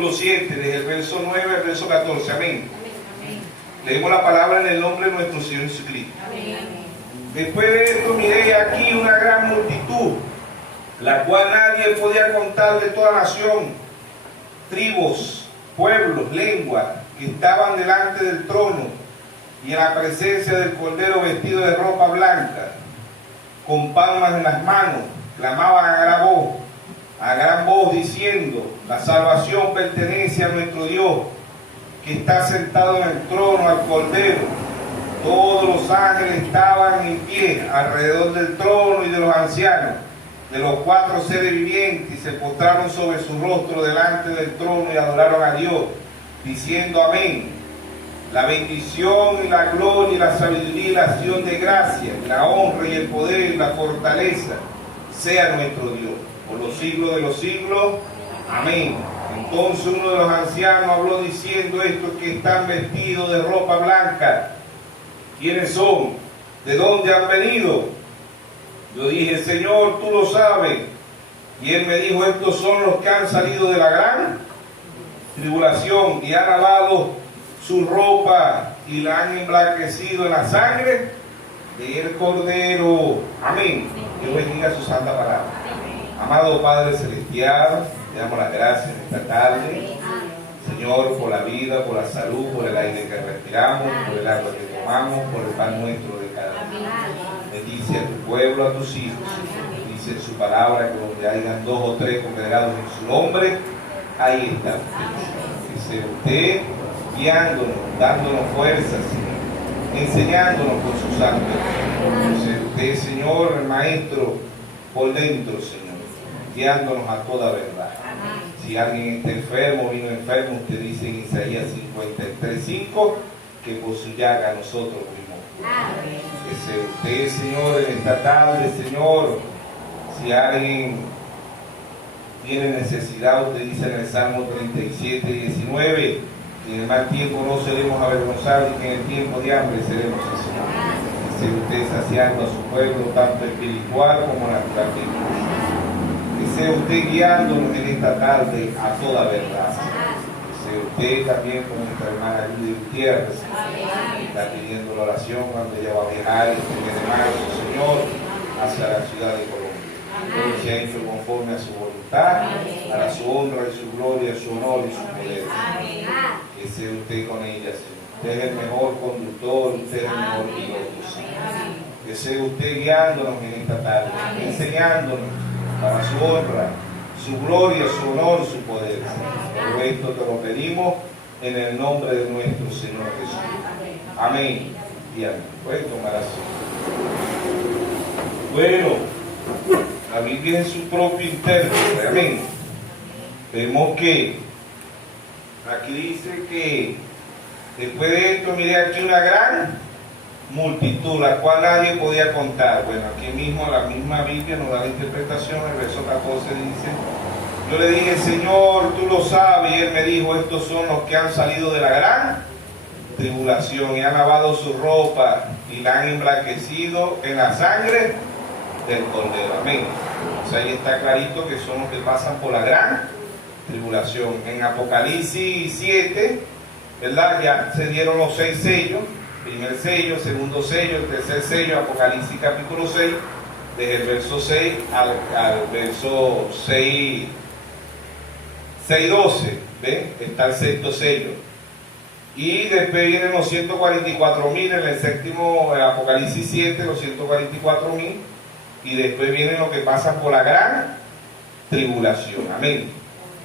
capítulo 7, desde el verso 9 al verso 14. Amén. Leemos la palabra en el nombre de nuestro Señor Jesucristo. Después de esto miré aquí una gran multitud, la cual nadie podía contar, de toda nación, tribus, pueblos, lenguas, que estaban delante del trono y en la presencia del Cordero, vestido de ropa blanca, con palmas en las manos, clamaban a gran voz diciendo: la salvación pertenece a nuestro Dios, que está sentado en el trono, al Cordero. Todos los ángeles estaban en pie alrededor del trono y de los ancianos, de los 4 seres vivientes, y se postraron sobre su rostro delante del trono y adoraron a Dios, diciendo: amén. La bendición y la gloria y la sabiduría y la acción de gracia, la honra y el poder y la fortaleza sea nuestro Dios por los siglos de los siglos. Amén. Entonces uno de los ancianos habló diciendo: estos que están vestidos de ropa blanca, ¿quiénes son? ¿De dónde han venido? Yo dije: Señor, tú lo sabes. Y él me dijo: estos son los que han salido de la gran tribulación y han lavado su ropa y la han emblanquecido en la sangre del Cordero. Amén. Dios bendiga su santa palabra. Amado Padre Celestial, te damos las gracias en esta tarde, Señor, por la vida, por la salud, por el aire que respiramos, por el agua que tomamos, por el pan nuestro de cada día. Bendice a tu pueblo, a tus hijos. Dice en su palabra que donde hayan 2 o 3 congregados en su nombre, ahí está usted. Dice usted guiándonos, dándonos fuerzas, enseñándonos con su santo. Dice usted, Señor, el Maestro, por dentro, Señor, guiándonos a toda verdad. Si alguien está enfermo, vino enfermo, usted dice en Isaías 53:5, que por su llaga nosotros fuimos. Que sea usted, Señor, en esta tarde, Señor, si alguien tiene necesidad, usted dice en el Salmo 37:19, que en el mal tiempo no seremos avergonzados y que en el tiempo de hambre seremos saciados. Que sea usted saciando a su pueblo, tanto espiritual como naturalmente. Que sea usted guiándonos en esta tarde a toda verdad. Que sea usted también con nuestra hermana Judy Gutiérrez, que está pidiendo la oración cuando ella va a viajar este mes de marzo, Señor, hacia la ciudad de Colombia. Todo se ha hecho conforme a su voluntad, para su honra y su gloria, su honor y su poder. Que sea usted con ella, Señor. Usted es el mejor conductor, usted es el mejor piloto, Señor. Que sea usted guiándonos en esta tarde, enseñándonos para su honra, su gloria, su honor, su poder. Todo esto te lo pedimos en el nombre de nuestro Señor Jesús. Amén y amén. Pueden tomar asiento. Bueno, la Biblia es su propio intérprete. Amén. Vemos que aquí dice que después de esto miré aquí una gran multitud, la cual nadie podía contar. Bueno, aquí mismo la misma Biblia nos da la interpretación. El verso 14 dice: yo le dije: Señor, tú lo sabes. Y él me dijo: estos son los que han salido de la gran tribulación y han lavado su ropa y la han emblanquecido en la sangre del Cordero. Amén. O sea, ahí está clarito que son los que pasan por la gran tribulación. En Apocalipsis 7, ¿verdad?, ya se dieron los 6 sellos. Primer sello, segundo sello, el tercer sello. Apocalipsis capítulo 6, desde el verso 6 al verso 6:12, ¿ven? Está el sexto sello. Y después vienen los 144.000 en el séptimo, Apocalipsis 7, los 144.000. Y después vienen los que pasan por la gran tribulación. Amén.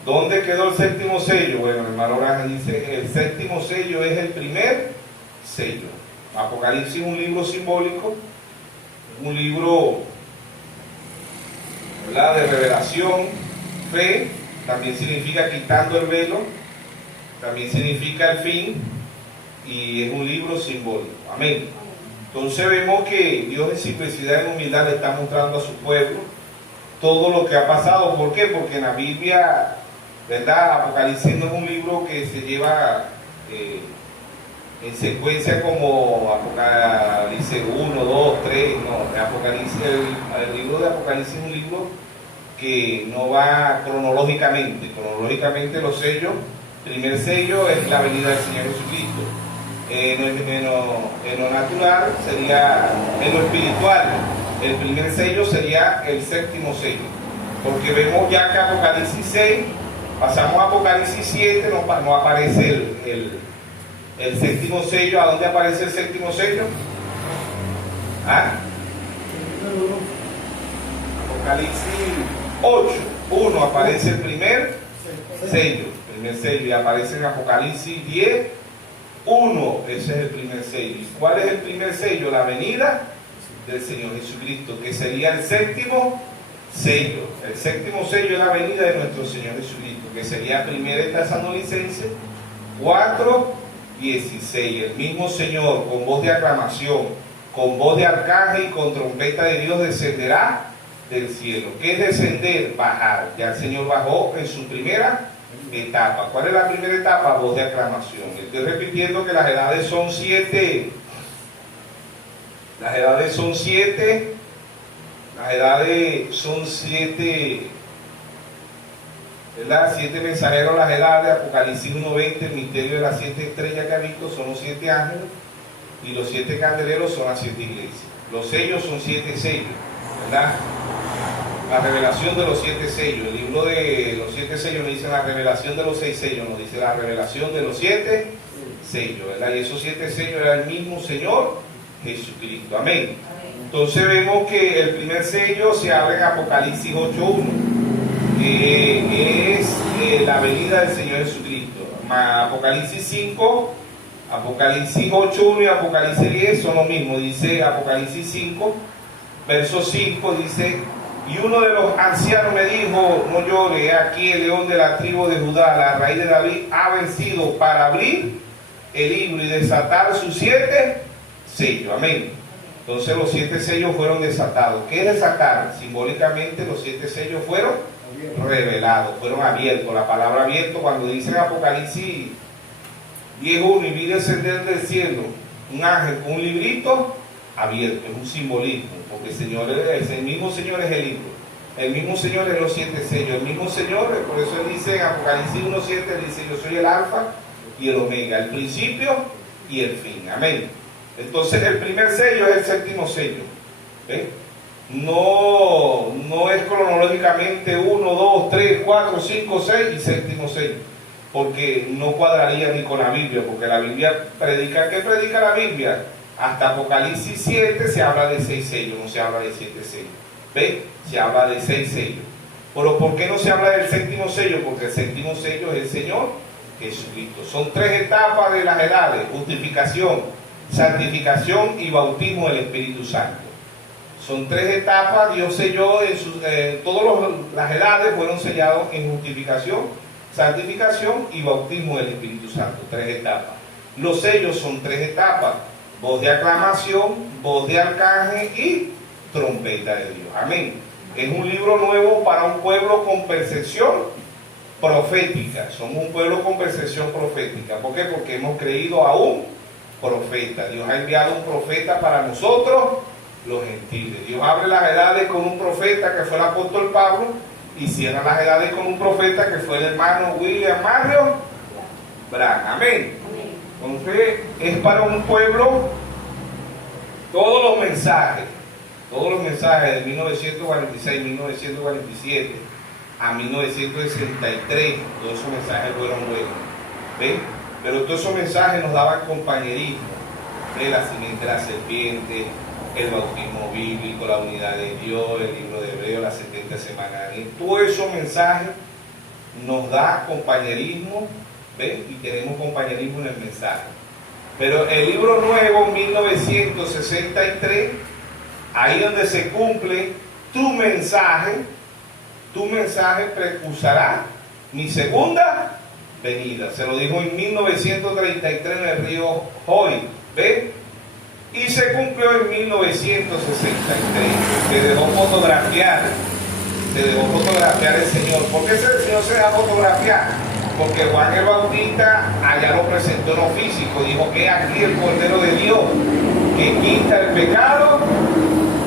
¿Dónde quedó el séptimo sello? Bueno, el hermano Grande dice: el séptimo sello es el primer sello. Apocalipsis es un libro simbólico, un libro, ¿verdad?, de revelación, fe. También significa quitando el velo, también significa el fin, y es un libro simbólico. Amén. Entonces vemos que Dios en simplicidad y en humildad le está mostrando a su pueblo todo lo que ha pasado. ¿Por qué? Porque en la Biblia, ¿verdad?, Apocalipsis no es un libro que se lleva en secuencia como Apocalipsis 1, 2, 3, no. El libro de Apocalipsis es un libro que no va cronológicamente. Cronológicamente los sellos, primer sello es la venida del Señor Jesucristo. En lo natural sería, en lo espiritual, el primer sello sería el séptimo sello. Porque vemos ya que Apocalipsis 6, pasamos a Apocalipsis 7, no aparece el séptimo sello. ¿A dónde aparece el séptimo sello? ¿Ah? Apocalipsis 8, 1 aparece el primer sello, y aparece en Apocalipsis 10, 1, ese es el primer sello. ¿Y cuál es el primer sello? La venida del Señor Jesucristo, que sería el séptimo sello. El séptimo sello es la venida de nuestro Señor Jesucristo, que sería 1 Tesalonicenses 4, 16. El mismo Señor, con voz de aclamación, con voz de arcángel y con trompeta de Dios, descenderá del cielo. ¿Qué es descender? Bajar. Ya el Señor bajó en su primera etapa. ¿Cuál es la primera etapa? Voz de aclamación. Estoy repitiendo que las edades son 7. Las edades son 7. Las edades son 7. ¿Verdad? 7 mensajeros, las edades. Apocalipsis 1:20, el misterio de las 7 estrellas que ha visto son los 7 ángeles. Y los 7 candeleros son las 7 iglesias. Los sellos son 7 sellos, ¿verdad? La revelación de los 7 sellos. El libro de los 7 sellos nos dice la revelación de los 6 sellos, nos dice la revelación de los 7 sellos, ¿verdad? Y esos 7 sellos era el mismo Señor Jesucristo. Amén. Entonces vemos que el primer sello se abre en Apocalipsis 8:1, que es la venida del Señor Jesucristo. Apocalipsis 5, Apocalipsis 8:1 y Apocalipsis 10 son lo mismo. Dice Apocalipsis 5, verso 5, dice: y uno de los ancianos me dijo, no llore, aquí el león de la tribu de Judá, la raíz de David, ha vencido para abrir el libro y desatar sus 7 sellos. Amén. Entonces los 7 sellos fueron desatados. ¿Qué es desatar? Simbólicamente los 7 sellos fueron revelados, fueron abiertos. La palabra abierto, cuando dice en Apocalipsis 10:1, y vi descender del cielo un ángel con un librito abierto, es un simbolismo, porque el mismo Señor es el libro, el mismo Señor es los 7 sellos, el mismo Señor, por eso él dice en Apocalipsis 1:7, dice: yo soy el alfa y el omega, el principio y el fin. Amén. Entonces el primer sello es el séptimo sello. ¿Ven? No es cronológicamente 1, 2, 3, 4, 5, 6 y séptimo sello, porque no cuadraría ni con la Biblia, porque la Biblia predica. ¿Qué predica la Biblia? Hasta Apocalipsis 7 se habla de 6 sellos, no se habla de 7 sellos. ¿Ven? Se habla de 6 sellos. Pero ¿por qué no se habla del séptimo sello? Porque el séptimo sello es el Señor Jesucristo. Son 3 etapas de las edades: justificación, santificación y bautismo del Espíritu Santo. Son 3 etapas. Dios selló todas las edades fueron sellados en justificación, santificación y bautismo del Espíritu Santo. 3 etapas. Los sellos son 3 etapas: voz de aclamación, voz de arcángel y trompeta de Dios. Amén. Es un libro nuevo para un pueblo con percepción profética. Somos un pueblo con percepción profética. ¿Por qué? Porque hemos creído a un profeta. Dios ha enviado un profeta para nosotros, los gentiles. Dios abre las edades con un profeta, que fue el apóstol Pablo, y cierra las edades con un profeta, que fue el hermano William Mario Branham. Amén. Entonces es para un pueblo. Todos los mensajes de 1946, 1947 a 1963, todos esos mensajes fueron buenos. ¿Ven? Pero todos esos mensajes nos daban compañerismo: la simiente de la serpiente, el bautismo bíblico, la unidad de Dios, el libro de Hebreos, las 70 semanas. Todos esos mensajes nos da compañerismo. ¿Ven? Y tenemos compañerismo en el mensaje. Pero el libro nuevo, 1963, ahí donde se cumple: tu mensaje precursará mi segunda venida. Se lo dijo en 1933 en el río Hoy. ¿Ven? Y se cumplió en 1963. Se dejó fotografiar el Señor. ¿Por qué el Señor se deja fotografiar? Porque Juan el Bautista allá lo presentó en lo físico. Dijo que aquí el Cordero de Dios que quita el pecado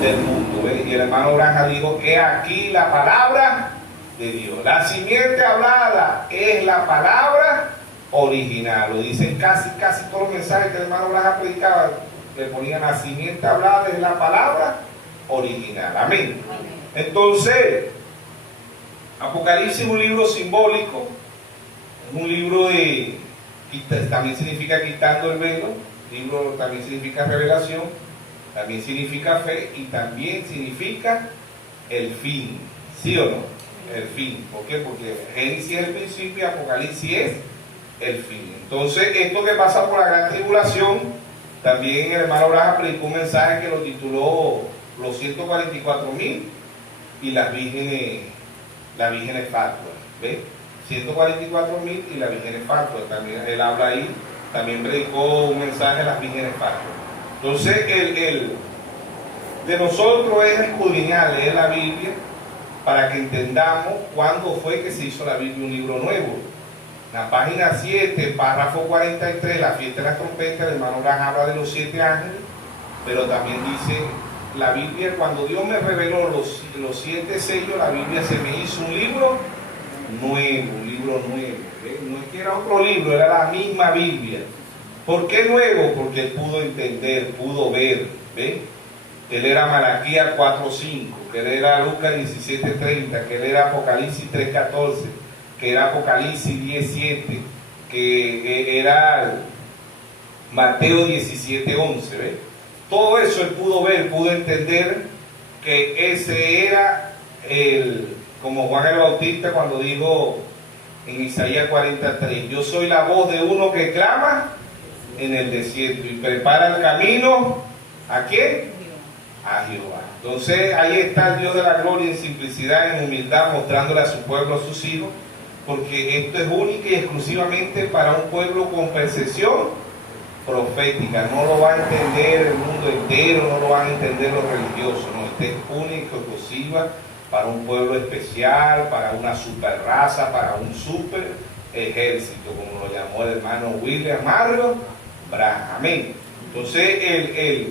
del mundo. ¿Ves? y el hermano Granja dijo, he aquí la palabra de Dios. La simiente hablada es la palabra original. Lo dicen casi todos los mensajes que el hermano Granja predicaba, le ponían la simiente hablada es la palabra original. Amén. Entonces, Apocalipsis es un libro simbólico, es un libro de, también significa quitando el velo, libro también significa revelación, también significa fe y también significa el fin, ¿sí o no? El fin. ¿Por qué? Porque Génesis es el principio y Apocalipsis es el fin. Entonces, esto que pasa por la gran tribulación, también el hermano Braja predicó un mensaje que lo tituló Los 144,000 y las vírgenes fatuas. ¿Ves? 144,000 y las vírgenes fatuas. También él habla ahí, también predicó un mensaje a las vírgenes fatuas. Entonces, de nosotros es escudriñar, leer la Biblia para que entendamos cuándo fue que se hizo la Biblia un libro nuevo. La página 7, párrafo 43, la fiesta de las trompetas, el hermano Granja habla de los 7 ángeles, pero también dice la Biblia, cuando Dios me reveló los 7 sellos, la Biblia se me hizo un libro nuevo, ¿eh? No es que era otro libro, era la misma Biblia. ¿Por qué nuevo? Porque él pudo entender, pudo ver, ¿ves? Él era Malaquías 4:5, que él era Lucas 17:30, que él era Apocalipsis 3:14, que era Apocalipsis 10:7, que era Mateo 17:11, ¿ves? Todo eso él pudo ver, pudo entender que ese era como Juan el Bautista cuando dijo en Isaías 43, yo soy la voz de uno que clama en el desierto y prepara el camino, ¿a quién? A Jehová. Entonces ahí está el Dios de la gloria en simplicidad, en humildad, mostrándole a su pueblo, a sus hijos, porque esto es único y exclusivamente para un pueblo con percepción profética. No lo va a entender el mundo entero, no lo van a entender los religiosos, no, esto es único, exclusiva para un pueblo especial, para una super raza, para un super ejército, como lo llamó el hermano William Marlowe Branham. Amén. Entonces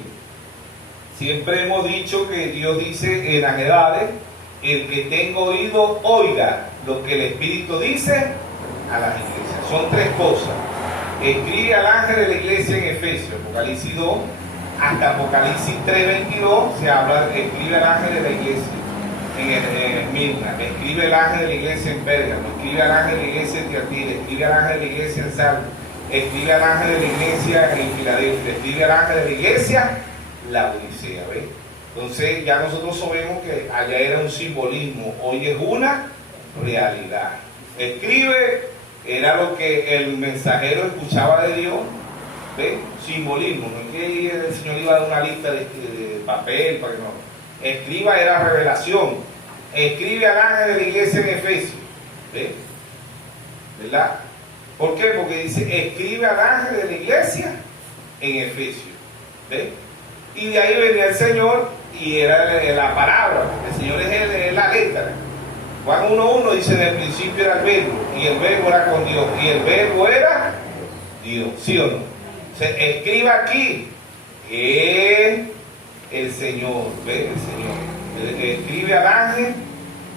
siempre hemos dicho que Dios dice en las edades, el que tenga oído oiga lo que el Espíritu dice a las iglesias. Son 3 cosas. Escribe al ángel de la iglesia en Efesios, Apocalipsis 2, hasta Apocalipsis 3:22 se habla, escribe al ángel de la iglesia en Esmirna, escribe al ángel de la iglesia en Pérgamo, escribe al ángel de la iglesia en Tiatira, escribe al ángel de la iglesia en Sardes, escribe al ángel de la iglesia en Filadelfia, escribe al ángel de la iglesia la Odisea, ¿ves? Entonces ya nosotros sabemos que allá era un simbolismo, hoy es una realidad. Escribe, era lo que el mensajero escuchaba de Dios, ¿ves? Simbolismo, no es que el Señor iba a dar una lista de papel, para que no. Escriba era revelación. Escribe al ángel de la iglesia en Efesios, ¿ves? ¿Verdad? ¿Por qué? Porque dice, escribe al ángel de la iglesia en Efesios, ¿ves? Y de ahí venía el Señor y era la palabra. El Señor es la letra. Juan 1:1 dice, en el principio era el verbo, y el verbo era con Dios, y el verbo era Dios, ¿sí o no? Se escriba aquí, el Señor, ¿ves? El Señor. Escribe al ángel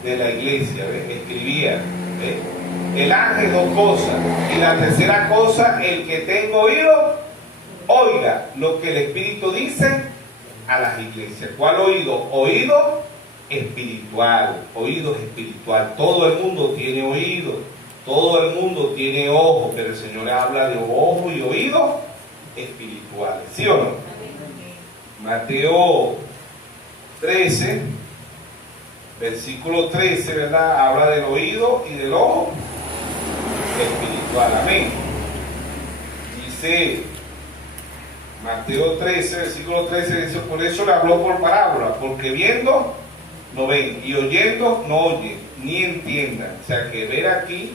de la iglesia, ¿ves? Escribía, ¿ves? El ángel 2 cosas, y la tercera cosa, el que tenga oído, oiga lo que el Espíritu dice a las iglesias. ¿Cuál oído? Oído espiritual, oído espiritual. Todo el mundo tiene oído, todo el mundo tiene ojo, pero el Señor habla de ojo y oído espirituales, ¿sí o no? Mateo 13, versículo 13, ¿verdad? Habla del oído y del ojo espiritual, amén. Dice Mateo 13, versículo 13, dice, por eso le habló por parábola, porque viendo no ven, y oyendo no oyen, ni entiendan. O sea que ver aquí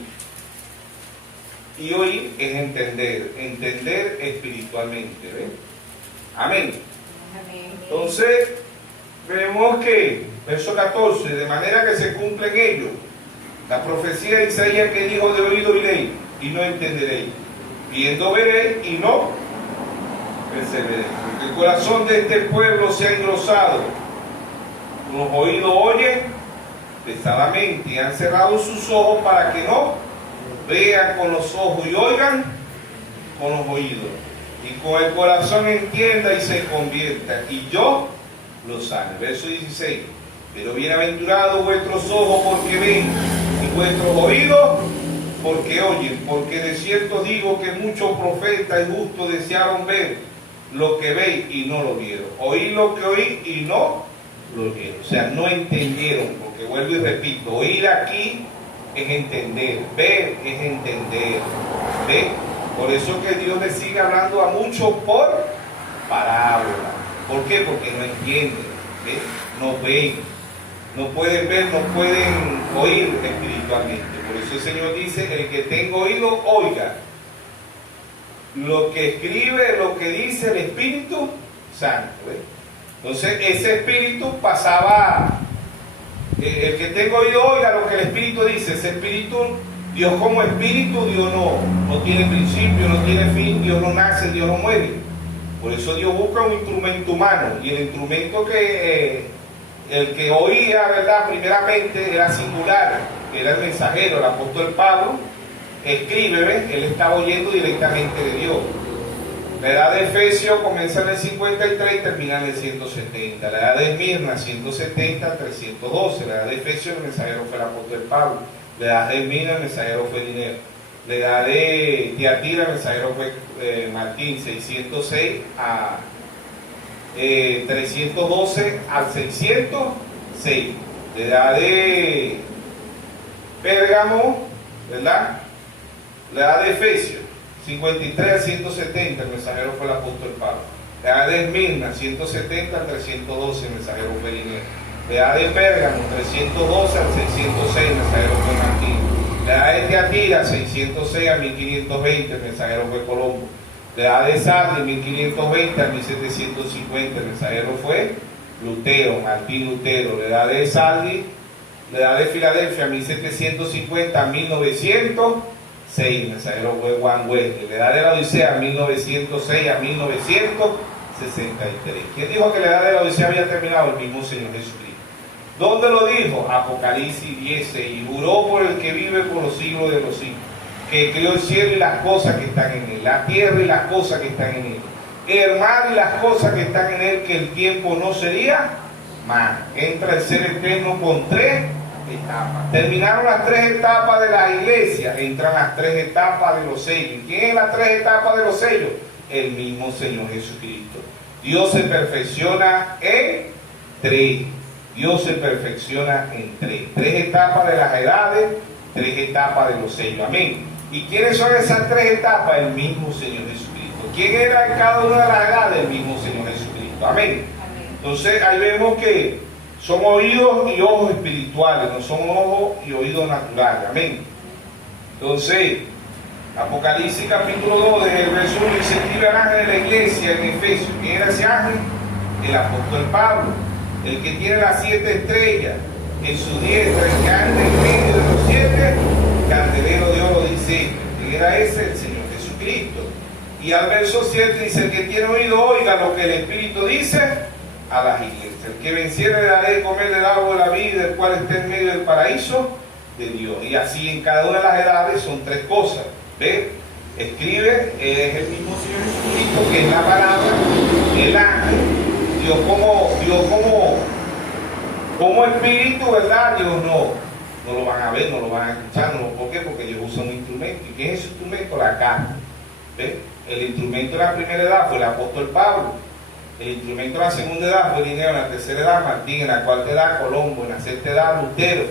y oír es entender espiritualmente, ¿ven? Amén. Entonces, vemos que, verso 14, de manera que se cumple en ello la profecía de Isaías que dijo, de oído iréis y no entenderéis, viendo veréis y no perseveréis. Porque el corazón de este pueblo se ha engrosado, Con los oídos oyen pesadamente y han cerrado sus ojos para que no vean con los ojos y oigan con los oídos. Y con el corazón entienda y se convierta. Y yo los sane. Verso 16. Pero bienaventurados vuestros ojos porque ven y vuestros oídos porque oyen. Porque de cierto digo que muchos profetas y justos desearon ver lo que veis y no lo vieron. Oí lo que oí y no lo vieron. O sea, no entendieron. Porque vuelvo y repito, oír aquí es entender, ver es entender. ¿Ve? Por eso que Dios le sigue hablando a muchos por parábola. ¿Por qué? Porque no entienden, ¿ve? No ven, no pueden ver, no pueden oír espiritualmente. Por eso el Señor dice, el que tenga oído, oiga lo que escribe, lo que dice el Espíritu Santo. ¿Ve? Entonces ese Espíritu pasaba, el que tenga oído, oiga lo que el Espíritu dice. Ese Espíritu, Dios como Espíritu, Dios no tiene principio, no tiene fin, Dios no nace, Dios no muere. Por eso Dios busca un instrumento humano, y el instrumento que el que oía, ¿verdad?, primeramente era singular, que era el mensajero, el apóstol Pablo. Escribe, ¿ves? Él estaba oyendo directamente de Dios. La edad de Efesios comienza en el 53 y termina en el 170. La edad de Esmirna, 170, 312. La edad de Efesios, el mensajero fue el apóstol Pablo. La edad de Esmirna, el mensajero fue Dinero. La edad de Tiatira, el mensajero fue Martín, 606 a 312 al 606. La edad de Pérgamo, ¿verdad? La edad de Efesios, 53 al 170, el mensajero fue el apóstol Pablo. La edad de Esmirna, 170 al 312, el mensajero fue Dinero. La edad de Pérgamo, 312 al 606, el mensajero fue Martín. La edad de Tiatira, 606 a 1520, el mensajero fue Colombo. La edad de Sardis, 1520 a 1750, el mensajero fue Lutero, Martín Lutero. La edad de Sardis, la edad de Filadelfia, 1750 a 1906, el mensajero fue Juan Wesley. La edad de la Odisea, 1906 a 1963. ¿Quién dijo que la edad de la Odisea había terminado? El mismo Señor Jesucristo. ¿Dónde lo dijo? Apocalipsis 10, y juró por el que vive por los siglos de los siglos, que creó el cielo y las cosas que están en él, la tierra y las cosas que están en él, el mar y las cosas que están en él, que el tiempo no sería más. Entra el ser eterno con 3 etapas. Terminaron las 3 etapas de la iglesia, entran las 3 etapas de los sellos. ¿Quién es las 3 etapas de los sellos? El mismo Señor Jesucristo. Dios se perfecciona en 3. Dios se perfecciona en 3. 3 etapas de las edades, 3 etapas de los sellos. Amén. ¿Y quiénes son esas 3 etapas? El mismo Señor Jesucristo. ¿Quién era en cada una de las edades? El mismo Señor Jesucristo. Amén. Entonces ahí vemos que son oídos y ojos espirituales, no son ojos y oídos naturales. Amén. Entonces, Apocalipsis capítulo 2, desde el verso 1, dice: escribe al ángel de la iglesia en Efesios. ¿Quién era ese ángel? El apóstol Pablo, el que tiene las 7 estrellas en su diestra, el que anda en medio de los 7 candeleros de oro, dice. ¿Quién era ese? El Señor Jesucristo. Y al verso 7 dice: el que tiene oído, oiga lo que el Espíritu dice a las iglesias. El que venciere le daré de comer del árbol de la vida, del cual está en medio del paraíso de Dios. Y así en cada una de las edades son 3 cosas. ¿Ve? Escribe, es el mismo Señor Jesucristo, que es la palabra, el ángel, Dios como espíritu, ¿verdad? Dios no lo van a ver, no lo van a escuchar, no. ¿Por qué? Porque Dios usa un instrumento. ¿Y qué es ese instrumento? La carne. ¿Ve? El instrumento de la primera edad fue el apóstol Pablo. El instrumento de la segunda edad fue Dinero. En la tercera edad Martín. En la cuarta edad Colombo. En la sexta edad Lutero.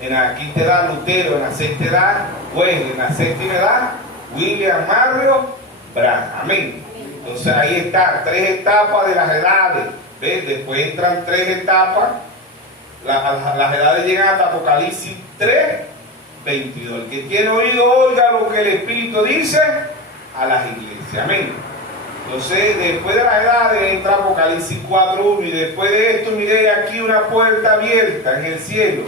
En la quinta edad Lutero. En la sexta edad Wesley. En la séptima edad William Mario Branham. Amén. Entonces ahí está, 3 etapas de las edades. ¿Ves? Después entran 3 etapas. Las edades llegan hasta Apocalipsis 3, 22. El que tiene oído, oiga lo que el Espíritu dice a las iglesias. Amén. Entonces, después de las edades entra Apocalipsis 4:1. Y después de esto miré aquí una puerta abierta en el cielo.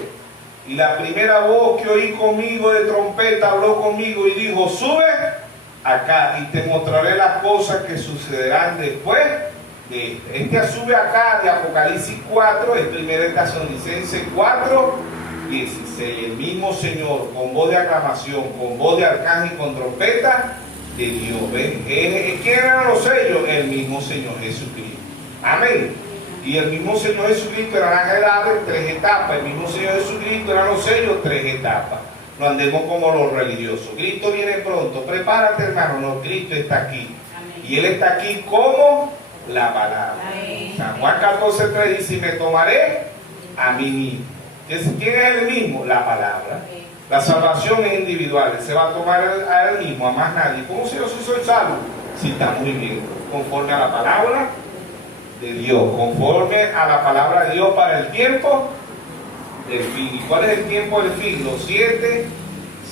Y la primera voz que oí conmigo de trompeta habló conmigo y dijo: sube acá y te mostraré las cosas que sucederán después de este sube acá de Apocalipsis 4, el primer de Tesalonicenses 4, 16. El mismo Señor, con voz de aclamación, con voz de arcángel y con trompeta de Dios. ¿Ven? ¿Quién eran los sellos? El mismo Señor Jesucristo. Amén. Y el mismo Señor Jesucristo era la edad en 3 etapas. El mismo Señor Jesucristo eran los sellos, 3 etapas. No andemos como los religiosos. Cristo viene pronto. Prepárate, hermano. No, Cristo está aquí. Amén. Y Él está aquí como la palabra. Amén. San Juan 14:3 dice: y me tomaré a mí mismo. ¿Quién es el mismo? La palabra. Amén. La salvación es individual. Él se va a tomar a Él mismo, a más nadie. ¿Cómo si yo soy salvo? Si estamos viviendo conforme a la palabra de Dios, conforme a la palabra de Dios para el tiempo del fin. ¿Y cuál es el tiempo del fin? Los 7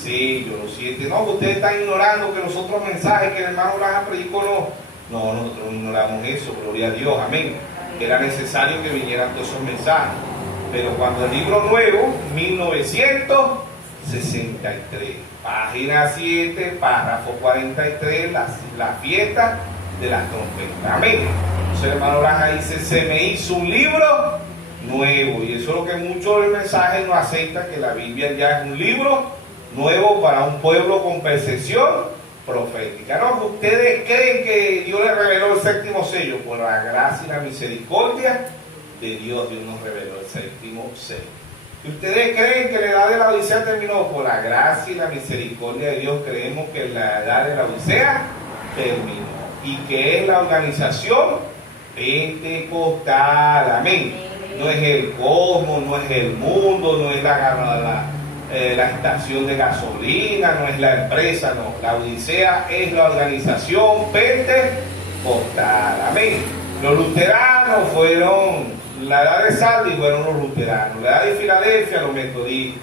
sellos, los 7. No, que ustedes están ignorando que los otros mensajes que el hermano Abraham predicó, no, nosotros no ignoramos eso, gloria a Dios, amén. Era necesario que vinieran todos esos mensajes. Pero cuando el libro nuevo, 1963, página 7, párrafo 43, la fiesta de las trompetas, amén. Entonces el hermano Abraham dice: se me hizo un libro nuevo. Y eso es lo que muchos del mensaje no aceptan, que la Biblia ya es un libro nuevo para un pueblo con percepción profética. ¿No? ¿Ustedes creen que Dios les reveló el 7º sello? Por la gracia y la misericordia de Dios, Dios nos reveló el 7º sello. ¿Y ustedes creen que la edad de la Odisea terminó? Por la gracia y la misericordia de Dios creemos que la edad de la Odisea terminó. Y que es la organización pentecostal, amén. No es el cosmos, no es el mundo, no es la estación de gasolina, no es la empresa, no. La Odisea es la organización pentecostal, amén. Los luteranos fueron, la edad de Sardi fueron los luteranos, la edad de Filadelfia los metodistas.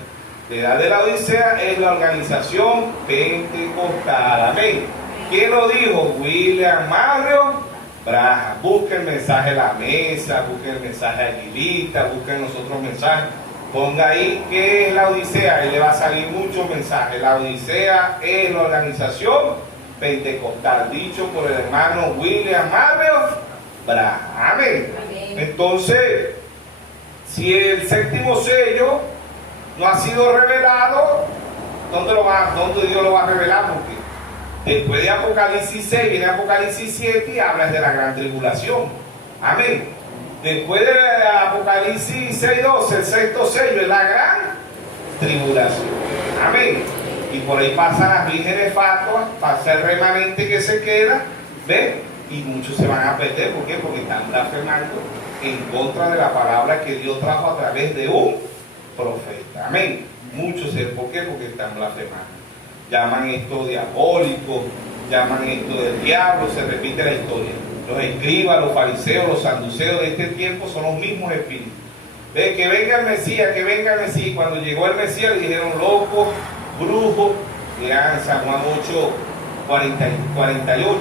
La edad de la Odisea es la organización pentecostal, amén. ¿Quién lo dijo? William Mario Branham. Busquen el mensaje de la mesa, busquen el mensaje de Aguilita, busquen los otros mensajes. Ponga ahí qué es la Odisea y le va a salir muchos mensajes. La Odisea es la organización pentecostal, dicho por el hermano William Mario Branham. Amén. Entonces, si el 7º sello no ha sido revelado, ¿dónde Dios lo va a revelar? Porque después de Apocalipsis 6 viene Apocalipsis 7 y habla de la gran tribulación. Amén. Después de Apocalipsis 6:12, el 6º sello es la gran tribulación. Amén. Y por ahí pasan las vírgenes fatuas, pasa el remanente que se queda, ¿ven? Y muchos se van a perder. ¿Por qué? Porque están blasfemando en contra de la palabra que Dios trajo a través de un profeta. Amén. Muchos, ¿por qué? Porque están blasfemando. Llaman esto diabólico, llaman esto del diablo, se repite la historia. Los escribas, los fariseos, los saduceos de este tiempo son los mismos espíritus. Ve que venga el Mesías, que venga el Mesías. Y cuando llegó el Mesías le dijeron loco, brujo, dirán San Juan 8:48.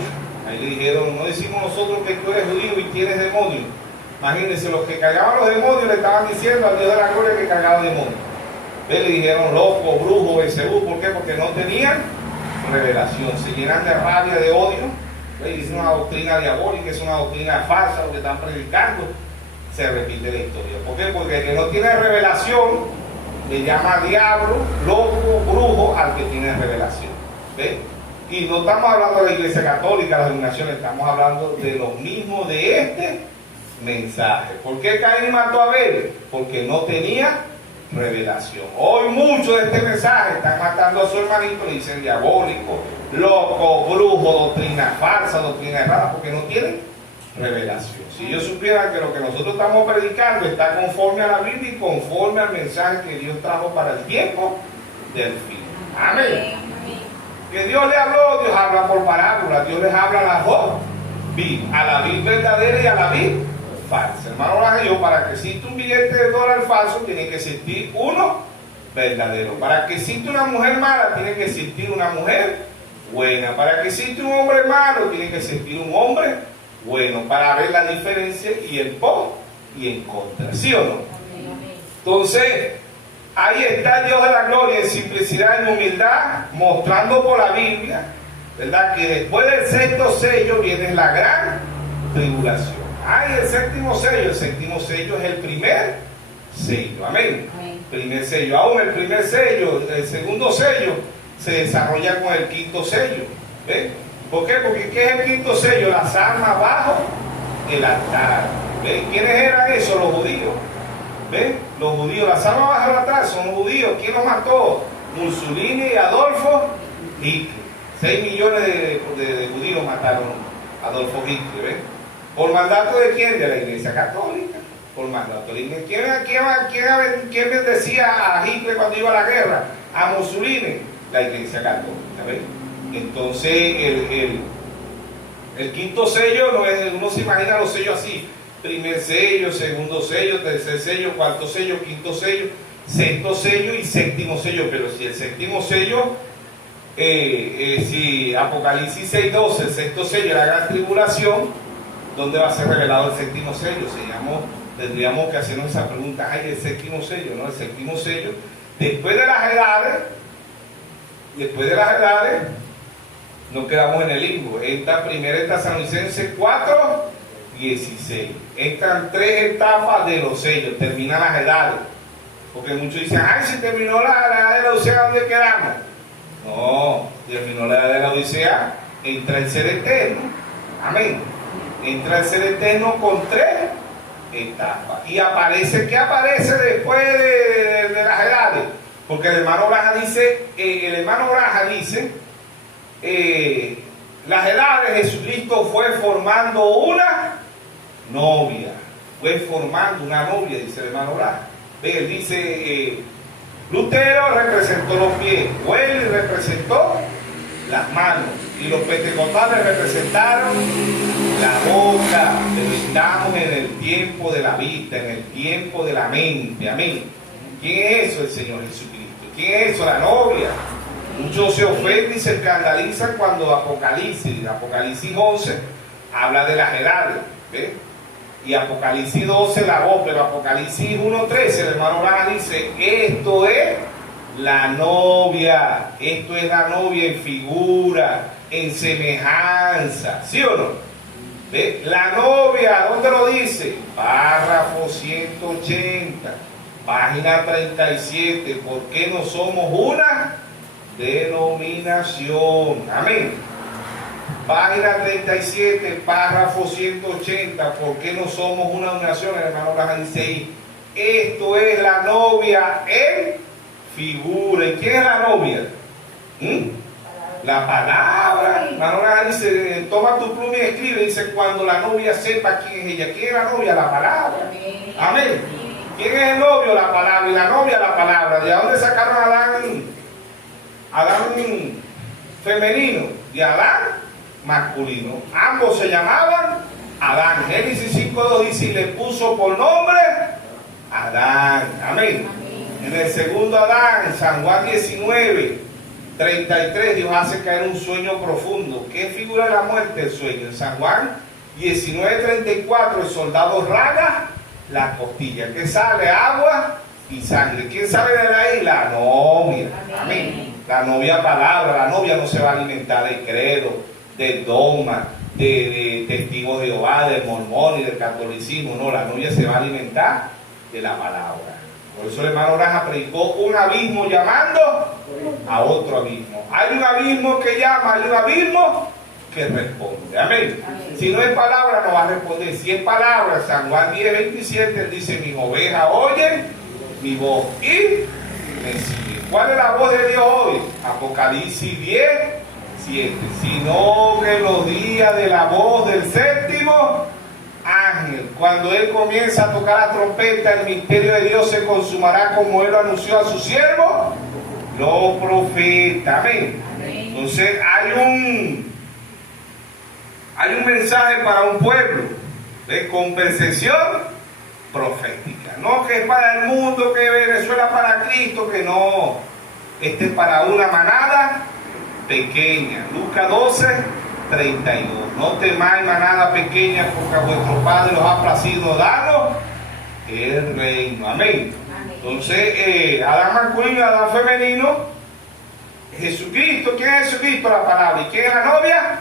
Ahí le dijeron: no decimos nosotros que tú eres judío y tienes demonios. Imagínense, los que cargaban los demonios le estaban diciendo al Dios de la gloria que cargaba demonios. Le dijeron loco, brujo, Belcebú. ¿Por qué? Porque no tenían revelación. Se llenan de rabia, de odio. Es una doctrina diabólica, es una doctrina falsa lo que están predicando. Se repite la historia. ¿Por qué? Porque el que no tiene revelación le llama diablo, loco, brujo al que tiene revelación. ¿Ves? Y no estamos hablando de la Iglesia Católica, las denominaciones, estamos hablando de lo mismo de este mensaje. ¿Por qué Caín mató a Abel? Porque no tenía revelación. Hoy muchos de este mensaje están matando a su hermanito, le dicen diabólico, loco, brujo, doctrina falsa, doctrina errada, porque no tienen revelación. Si ellos supieran que lo que nosotros estamos predicando está conforme a la Biblia y conforme al mensaje que Dios trajo para el tiempo del fin. Amén. Que Dios le habló, Dios habla por parábolas, Dios les habla a las dos vid, a la vid verdadera y a la vid falsa. Hermano Rafael, para que exista un billete de dólar falso, tiene que existir uno verdadero. Para que exista una mujer mala, tiene que existir una mujer buena. Para que exista un hombre malo, tiene que existir un hombre bueno. Para ver la diferencia y el por y en contra. ¿Sí o no? Entonces, ahí está el Dios de la gloria en simplicidad, en humildad, mostrando por la Biblia, ¿verdad? Que después del 6º sello viene la gran tribulación. Ay, el séptimo sello. El séptimo sello es el primer sello. Amén. Primer sello. Aún el primer sello, el segundo sello, se desarrolla con el quinto sello. ¿Ven? ¿Por qué? Porque ¿qué es el quinto sello? Las armas bajo el altar. ¿Ven? ¿Quiénes eran esos? Los judíos. ¿Ven? Los judíos. Las armas bajo el altar son los judíos. ¿Quién los mató? Mussolini y Adolfo Hitler. 6 millones de judíos mataron a Adolfo Hitler. ¿Ven? ¿Por mandato de quién? De la Iglesia Católica. Por mandato de la Iglesia. ¿Quién bendecía a Hitler cuando iba a la guerra? A Mussolini. La Iglesia Católica. ¿Ven? Entonces el quinto sello, uno se imagina los sellos así: primer sello, segundo sello, tercer sello, cuarto sello, quinto sello, sexto sello y séptimo sello. Pero si el séptimo sello, si Apocalipsis 6:12, el sexto sello, la gran tribulación, ¿dónde va a ser revelado el séptimo sello? Tendríamos que hacernos esa pregunta. Ay, el séptimo sello, ¿no? El séptimo sello, después de las edades, nos quedamos en el limbo. Esta primera en Tesalonicenses 4:16. Entran 3 etapas de los sellos. Terminan las edades. Porque muchos dicen, ay, si terminó la edad de la Odisea, ¿dónde quedamos? No, terminó la edad de la Odisea. Entra el ser eterno. Amén. Entra el ser eterno con 3 etapas. Y aparece, ¿qué aparece después de las edades? Porque el hermano Braja dice, las edades, Jesucristo fue formando una novia. Fue formando una novia, dice el hermano Braja. Ve, él dice, Lutero representó los pies, Wesley representó las manos, y los pentecostales representaron la boca. Pero estamos en el tiempo de la vista, en el tiempo de la mente. Amén. ¿Quién es eso? El Señor Jesucristo. ¿Quién es eso? La novia. Muchos se ofenden y se escandalizan cuando Apocalipsis 11 habla de las edades. ¿Ves? Y Apocalipsis 12 la voz, pero Apocalipsis 1:13 el hermano Braga dice, esto es la novia. Esto es la novia en figura, en semejanza. ¿Sí o no? ¿Ves? La novia, ¿dónde lo dice? Párrafo 180. Página 37, ¿por qué no somos una denominación? Amén. Página 37, párrafo 180, ¿por qué no somos una denominación? El hermano Braja dice ahí, esto es la novia en figura. ¿Y quién es la novia? La palabra. El hermano Braja dice, toma tu pluma y escribe, dice, cuando la novia sepa quién es ella. ¿Quién es la novia? La palabra. Amén. ¿Quién es el novio? La palabra. Y la novia, la palabra. ¿De dónde sacaron a Adán? Adán femenino y Adán masculino. Ambos se llamaban Adán. Génesis 5:2 dice, y le puso por nombre Adán. Amén. En el segundo Adán, San Juan 19:33, Dios hace caer un sueño profundo. ¿Qué figura de la muerte? El sueño. En San Juan 19:34, el soldado raga la costilla, que sale agua y sangre. ¿Quién sale de ahí? La novia. Amén. La novia palabra. La novia no se va a alimentar del credo, del dogma, de testigos de Jehová, del mormón y del catolicismo. No, la novia se va a alimentar de la palabra. Por eso el hermano Braja predicó un abismo llamando a otro abismo. Hay un abismo que llama, hay un abismo que responde. Amén. Si no es palabra, no va a responder. Si es palabra, San Juan 10:27 dice, mis ovejas oyen mi voz y me siguen. ¿Cuál es la voz de Dios hoy? Apocalipsis 10:7. Sino que los días de la voz del séptimo ángel, cuando él comienza a tocar la trompeta, el misterio de Dios se consumará como él lo anunció a su siervo, los profetas. Amén. Entonces hay un mensaje para un pueblo de compensación profética. No que es para el mundo, que Venezuela para Cristo, que no. Este es para una manada pequeña. Lucas 12:32. No temáis, manada pequeña, porque a vuestro Padre os ha placido darnos el reino. Amén. Entonces, Adán masculino y Adán femenino. Jesucristo. ¿Quién es Jesucristo? La palabra. ¿Y quién es la novia?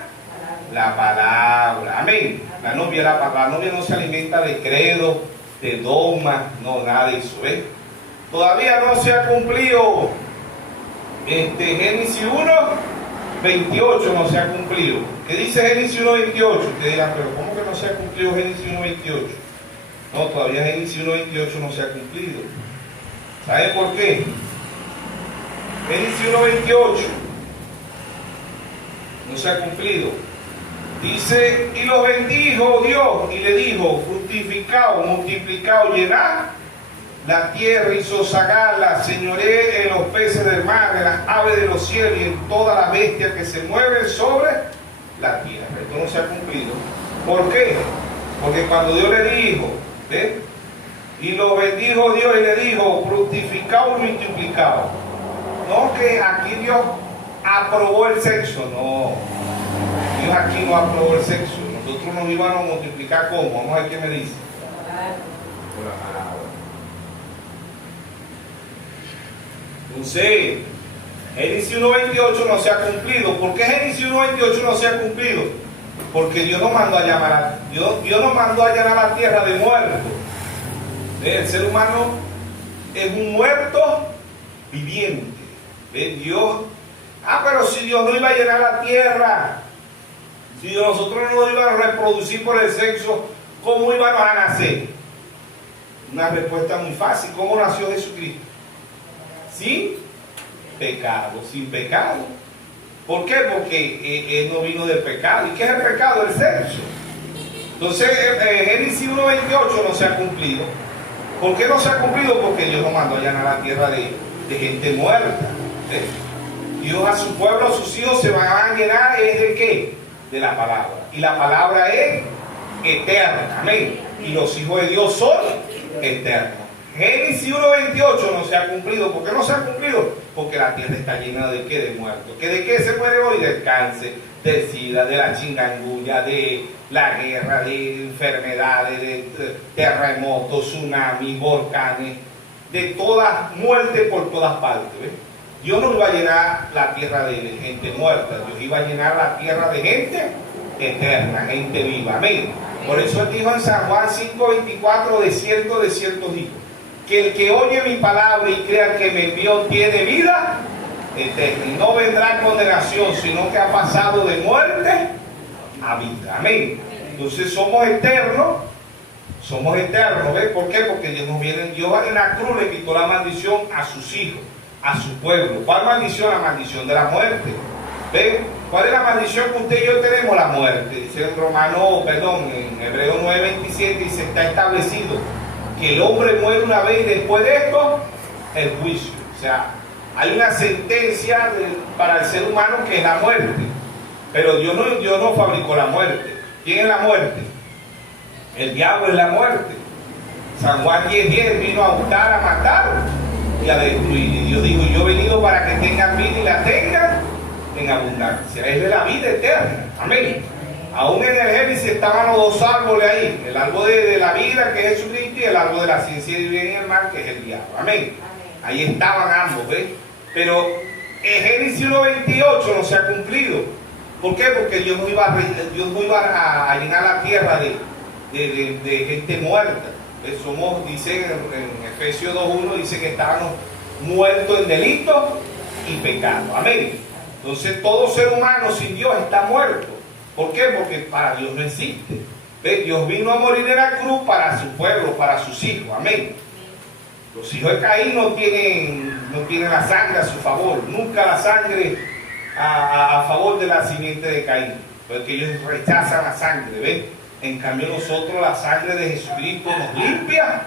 La palabra. Amén. La novia no se alimenta de credo, de dogma, no, nada de eso, ¿ves? Todavía no se ha cumplido Génesis 1, 28 no se ha cumplido. ¿Qué dice Génesis 1, 28? Ustedes dirán, pero ¿cómo que no se ha cumplido Génesis 1, 28? No, todavía Génesis 1, 28 no se ha cumplido. ¿Sabe por qué? Génesis 1, 28 no se ha cumplido. Dice, y los bendijo Dios y le dijo, fructificaos, multiplicaos, llenad la tierra y sosegadla, señoré en los peces del mar, en las aves de los cielos y en todas las bestias que se mueven sobre la tierra. Esto no se ha cumplido. ¿Por qué? Porque cuando Dios le dijo, ¿ves? Y lo bendijo Dios y le dijo, fructificaos y multiplicaos. No que aquí Dios aprobó el sexo, no. Dios aquí no aprobó el sexo. Nosotros nos íbamos a multiplicar ¿cómo? Vamos a ver qué me dice. Por la palabra. Entonces, Génesis 1.28 no se ha cumplido. ¿Por qué Génesis 1.28 no se ha cumplido? Porque Dios nos mandó a llamar Dios nos mandó a llenar la tierra de muertos. El ser humano es un muerto viviente. Dios, pero si Dios no iba a llenar la tierra, si nosotros no nos íbamos a reproducir por el sexo, ¿cómo íbamos a nacer? Una respuesta muy fácil. ¿Cómo nació Jesucristo? Sin pecado, sin pecado. ¿Por qué? Porque Él no vino del pecado. ¿Y qué es el pecado? El sexo. Entonces, Génesis 1.28 no se ha cumplido. ¿Por qué no se ha cumplido? Porque Dios nos mandó a llenar la tierra de gente muerta. Dios a su pueblo, a sus hijos se van a llenar, ¿es de qué? De la palabra. Y la palabra es eterna. Amén. Y los hijos de Dios son eternos. Génesis 1.28 no se ha cumplido. ¿Por qué no se ha cumplido? Porque la tierra está llena de qué, de muertos. ¿Que de qué se muere hoy? Del cáncer, del sida, de la chingangulla, de la guerra, de enfermedades, de terremotos, tsunamis, volcanes, de todas muertes por todas partes. ¿Ves? Dios no iba a llenar la tierra de gente muerta, Dios iba a llenar la tierra de gente eterna, gente viva. Amén. Por eso Él dijo en San Juan 5.24, de cierto dijo, que el que oye mi palabra y crea que me envió tiene vida eterna y no vendrá condenación, sino que ha pasado de muerte a vida. Amén. Entonces somos eternos, ¿ves? ¿Por qué? Porque Dios en la cruz le quitó la maldición a sus hijos, a su pueblo. ¿Cuál maldición? La maldición de la muerte. ¿Ven? ¿Cuál es la maldición que usted y yo tenemos? La muerte. Dice en Hebreo 9.27 dice, está establecido que el hombre muere una vez y después de esto, el juicio. O sea, hay una sentencia para el ser humano que es la muerte. Pero Dios no fabricó la muerte. ¿Quién es la muerte? El diablo es la muerte. San Juan 10.10 vino a hurtar, a matar y a destruir. Y Dios dijo, yo he venido para que tengan vida y la tengan en abundancia. Es de la vida eterna. Amén. Aún en el Génesis estaban los dos árboles ahí. El árbol de la vida, que es Jesucristo, y el árbol de la ciencia y bien y el mal, que es el diablo. Amén. Ahí estaban ambos, ¿ves? Pero el Génesis 1.28 no se ha cumplido. ¿Por qué? Porque Dios no iba a llenar la tierra de gente muerta. Dice en Efesios 2.1, dice que estábamos muertos en delitos y pecados. Amén. Entonces todo ser humano sin Dios está muerto. ¿Por qué? Porque para Dios no existe. ¿Ves? Dios vino a morir en la cruz para su pueblo, para sus hijos. Amén. Los hijos de Caín no tienen la sangre a su favor. Nunca la sangre a favor de la simiente de Caín. Porque ellos rechazan la sangre. ¿Ves? En cambio nosotros, la sangre de Jesucristo nos limpia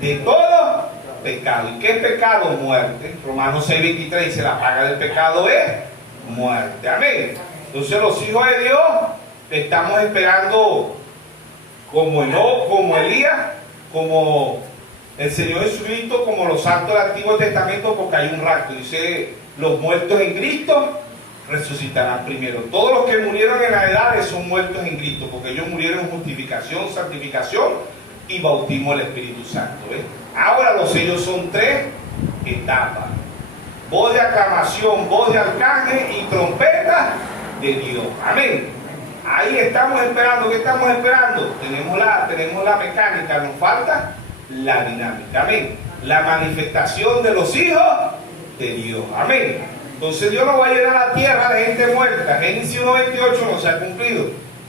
de todo pecado. ¿Y qué es pecado? Muerte. Romanos 6.23 dice, la paga del pecado es muerte. Amén. Entonces los hijos de Dios estamos esperando como Enoc, como Elías, como el Señor Jesucristo, como los santos del Antiguo Testamento, porque hay un rapto. Dice, los muertos en Cristo resucitarán primero. Todos los que murieron en las edades son muertos en Cristo, porque ellos murieron en justificación, santificación y bautismo del Espíritu Santo. ¿Ves? Ahora los sellos son 3 etapas: voz de aclamación, voz de arcángel y trompeta de Dios. Amén. Ahí estamos esperando. ¿Qué estamos esperando? Tenemos la mecánica, nos falta la dinámica. Amén. La manifestación de los hijos de Dios. Amén. Entonces Dios no va a llenar la tierra de gente muerta. Génesis 1:28 no se ha cumplido.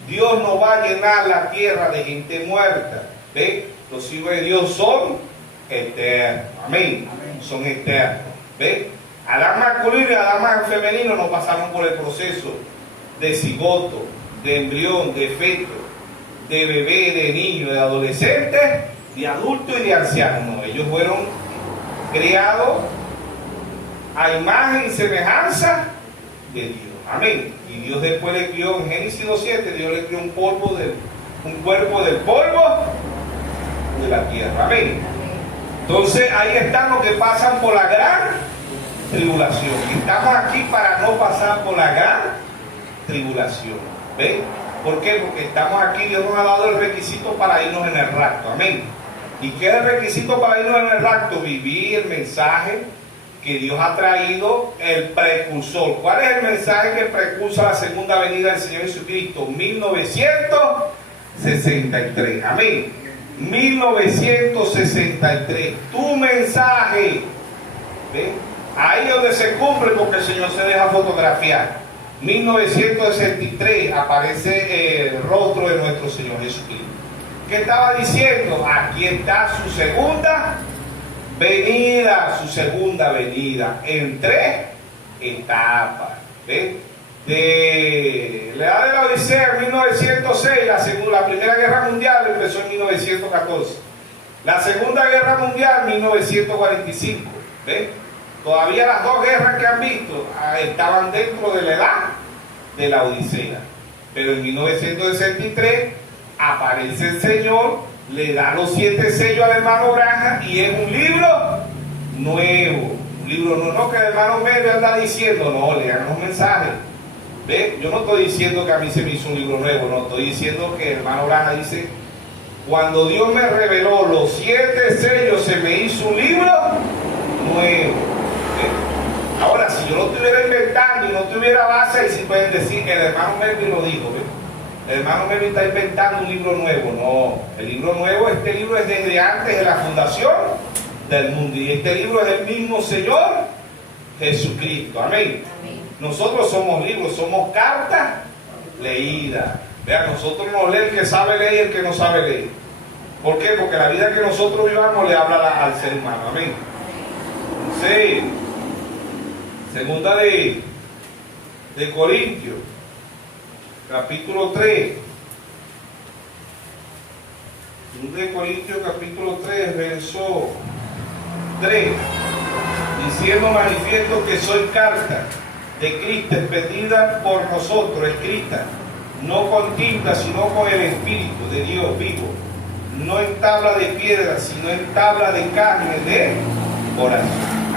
Dios no va a llenar la tierra de gente muerta. ¿Ve? Los hijos de Dios son eternos. Amén. Son eternos. ¿Ve? Adán masculino y Adán femenino no pasaron por el proceso de cigoto, de embrión, de feto, de bebé, de niño, de adolescente, de adulto y de anciano. No, ellos fueron creados a imagen y semejanza de Dios. Amén. Y Dios después le crió en Génesis 2:7, Dios le crió un cuerpo del polvo de la tierra. Amén. Entonces ahí están los que pasan por la gran tribulación. Estamos aquí para no pasar por la gran tribulación. ¿Ven? ¿Por qué? Porque estamos aquí, Dios nos ha dado el requisito para irnos en el rapto. Amén. ¿Y qué es el requisito para irnos en el rapto? Vivir el mensaje que Dios ha traído, el precursor. ¿Cuál es el mensaje que precursa la segunda venida del Señor Jesucristo? 1963. Amén. 1963. Tu mensaje. ¿Ven? Ahí donde se cumple, porque el Señor se deja fotografiar. 1963 aparece el rostro de nuestro Señor Jesucristo. ¿Qué estaba diciendo? Aquí está su segunda venida, en 3 etapas. ¿Ves? De la edad de la Odisea en 1906, la Primera Guerra Mundial empezó en 1914. La Segunda Guerra Mundial, 1945. ¿Ves? Todavía las dos guerras que han visto estaban dentro de la edad de la Odisea. Pero en 1963 aparece el Señor, le da los 7 sellos al hermano Branham y es un libro nuevo. Un libro nuevo, no que el hermano medio anda diciendo, no, lean los mensajes. ¿Ve? Yo no estoy diciendo que a mí se me hizo un libro nuevo, no, estoy diciendo que el hermano Branham dice, cuando Dios me reveló los 7 sellos, se me hizo un libro nuevo. Ahora, si yo lo estuviera inventando y no tuviera base, y si pueden decir que el hermano Melvin lo dijo, ¿ves? El hermano Melvin está inventando un libro nuevo. No, el libro nuevo, este libro es desde antes de la fundación del mundo. Y este libro es del mismo Señor Jesucristo. Amén. Amén. Nosotros somos libros, somos cartas leídas. Vean, nosotros nos lee el que sabe leer y el que no sabe leer. ¿Por qué? Porque la vida que nosotros vivamos le habla al ser humano. Amén. Sí. Segunda de Corintios, capítulo 3. Segunda de Corintios, capítulo 3, verso 3. Diciendo manifiesto que soy carta de Cristo, expedida por nosotros, escrita, no con tinta, sino con el Espíritu de Dios vivo, no en tabla de piedra, sino en tabla de carne de corazón.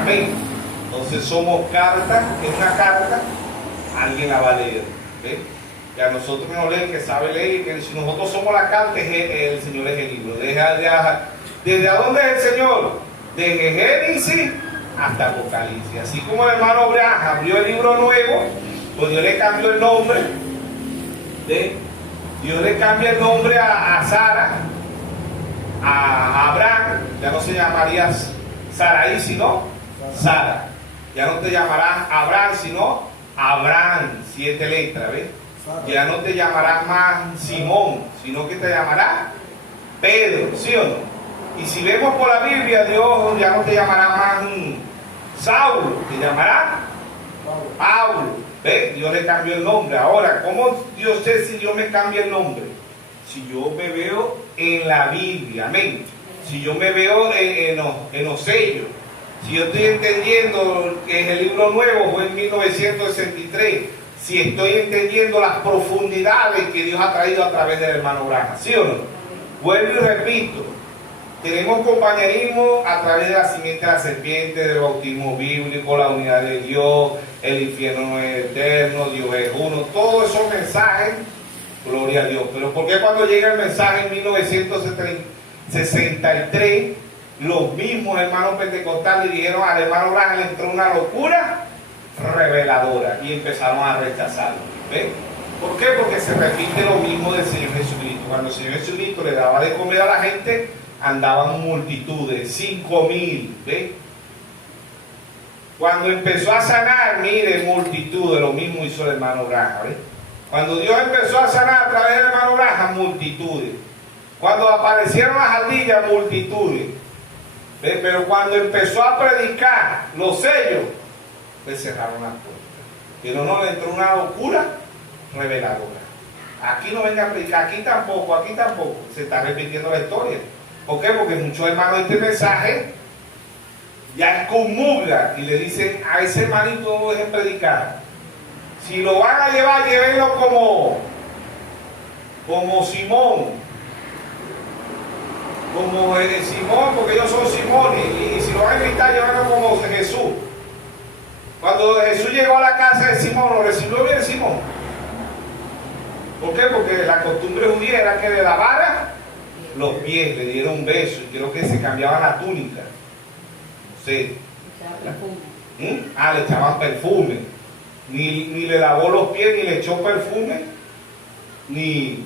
Amén. Entonces somos cartas, es una carta, alguien la va a leer. ¿Ves? Y a nosotros nos lee el que sabe leer, y que si nosotros somos la carta, el Señor es el libro. ¿Desde a dónde es el Señor? Desde Génesis hasta Apocalipsis. Así como el hermano Abraham abrió el libro nuevo, pues Dios le cambió el nombre. Dios le cambia el nombre a Sara, a Abraham, ya no se llamaría Saraí, sino Sara. Ya no te llamarás Abraham, sino Abraham, 7 letras, ¿ves? Ya no te llamarás más Simón, sino que te llamarás Pedro, ¿sí o no? Y si vemos por la Biblia, Dios ya no te llamará más Saulo, te llamará Pablo. ¿Ves? Dios le cambió el nombre. Ahora, ¿cómo Dios sé si Dios me cambia el nombre? Si yo me veo en la Biblia, amén. Si yo me veo en los sellos. Si yo estoy entendiendo que es el libro nuevo, fue en 1963, si estoy entendiendo las profundidades que Dios ha traído a través del hermano Branham, ¿sí o no? Vuelvo y repito, tenemos compañerismo a través de la simiente de la serpiente, del bautismo bíblico, la unidad de Dios, el infierno no es eterno, Dios es uno, todos esos mensajes, gloria a Dios. Pero ¿por qué cuando llega el mensaje en 1963, los mismos hermanos pentecostales dijeron al hermano Branham le entró una locura reveladora y empezaron a rechazarlo? ¿Ven? ¿Por qué? Porque se repite lo mismo del Señor Jesucristo. Cuando el Señor Jesucristo le daba de comer a la gente, andaban multitudes, 5,000, ¿ves? Cuando empezó a sanar, mire, multitudes, lo mismo hizo el hermano Branham, ¿ves? Cuando Dios empezó a sanar a través del hermano Branham, multitudes. Cuando aparecieron las ardillas, multitudes. ¿Ves? Pero cuando empezó a predicar los sellos, pues cerraron las puertas. Pero no le entró una locura reveladora. Aquí no venga a predicar, aquí tampoco, se está repitiendo la historia. ¿Por qué? Porque muchos hermanos este mensaje ya excomulgan y le dicen a ese hermanito no lo dejen predicar. Si lo van a llevar, llévenlo como Simón, como Simón, porque ellos son Simón, y si lo van a invitar, llévenlo como Jesús. Cuando Jesús llegó a la casa de Simón, lo recibió bien Simón. ¿Por qué? Porque la costumbre judía era que le lavara los pies, le diera un beso, y creo que se cambiaba la túnica. No sé. Le echaban perfume. Ni le lavó los pies, ni le echó perfume, ni...